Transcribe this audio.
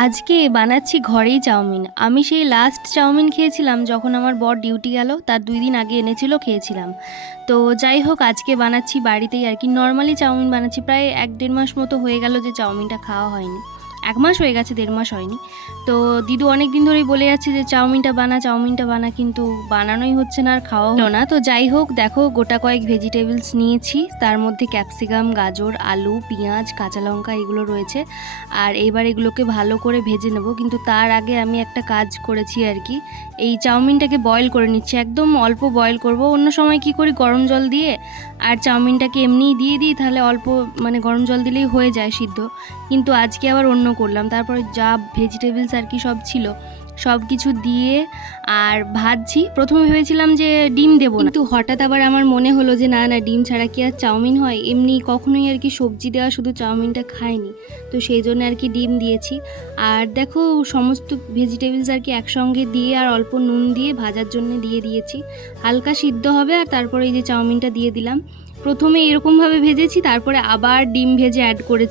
আজকে বানাচ্ছি ঘরেই চাউমিন। আমি সেই লাস্ট চাউমিন খেয়েছিলাম যখন আমার বর ডিউটি গেল, তার দুই দিন আগে এনেছিল, খেয়েছিলাম। তো যাই হোক, আজকে বানাচ্ছি বাড়িতেই আর কি। নর্মালি চাউমিন বানাচ্ছি, প্রায় এক দেড় মাস মতো হয়ে গেল যে চাউমিনটা খাওয়া হয়নি। এক মাস হয়ে গেছে, দেড় মাস হয়নি। তো দিদু অনেক দিন ধরেই বলে যাচ্ছে যে, চাউমিনটা বানা চাউমিনটা বানা। কিন্তু বানানোই হচ্ছে না আর খাওয়া হলো না। তো যাই হোক, দেখো গোটা কয়েক ভেজিটেবলস নিয়েছি। তার মধ্যে ক্যাপসিকাম গাজর, আলু, পেঁয়াজ, কাঁচা লঙ্কা এগুলো রয়েছে। আর এইবার এগুলোকে ভালো করে ভেজে নেব। কিন্তু তার আগে আমি একটা কাজ করেছি আর কি। এই চাউমিনটাকে বয়েল করে নিচ্ছি। একদম অল্প বয়েল করব। অন্য সময় কি করি? গরম জল দিয়ে আর চাউমিনটাকে এমনিই দিয়ে দিই, তাহলে অল্প মানে গরম জল দিলেই হয়ে যায় সিদ্ধ। কিন্তু আজকে আবার অন্য করলাম, তারপরে যা ভেজিটেবলস আর কি সব ছিল, সব কিছু দিয়ে আর ভাজছি। প্রথমে ভেবেছিলাম যে ডিম দেবো কিন্তু হঠাৎ আবার আমার মনে হলো যে না না, ডিম ছাড়া কি আর চাউমিন হয়? এমনি কখনোই আর কি সবজি দেওয়া শুধু চাউমিনটা খাইনি। তো সেই জন্য আর কি ডিম দিয়েছি। আর দেখো, সমস্ত ভেজিটেবলস আর কি একসঙ্গে দিয়ে আর অল্প নুন দিয়ে ভাজার জন্য দিয়ে দিয়েছি। হালকা সিদ্ধ হবে আর তারপরে এই যে চাউমিনটা দিয়ে দিলাম। প্রথমে এরকমভাবে ভেজেছি, তারপরে আবার ডিম ভেজে অ্যাড করেছি।